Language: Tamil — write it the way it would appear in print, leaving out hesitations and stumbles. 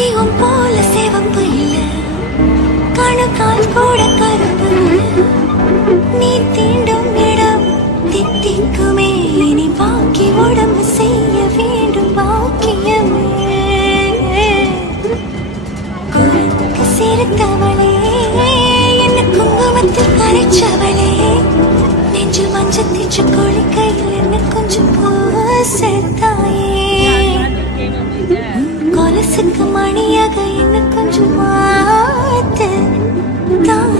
அடியும் போல சிவப்பு இல்ல, கணுக்கால் கூட கருப்பு. நீ தீண்டும் இடம் தித்திக்குமே, இனி பாக்கி உடம்பு செய்ய வேண்டும் பாக்கியமே. குறுக்கு சிரித்தவளே, என்ன குங்குமத்தில் கரைச்சவளே, நெஞ்சில் மஞ்சள் தீச்சு குளிக்கையில் என்ன கொஞ்சம் பூசத்தாயே. கொலசுக்கு மணியாக என்ன கொஞ்சம் மாத்து தாயே.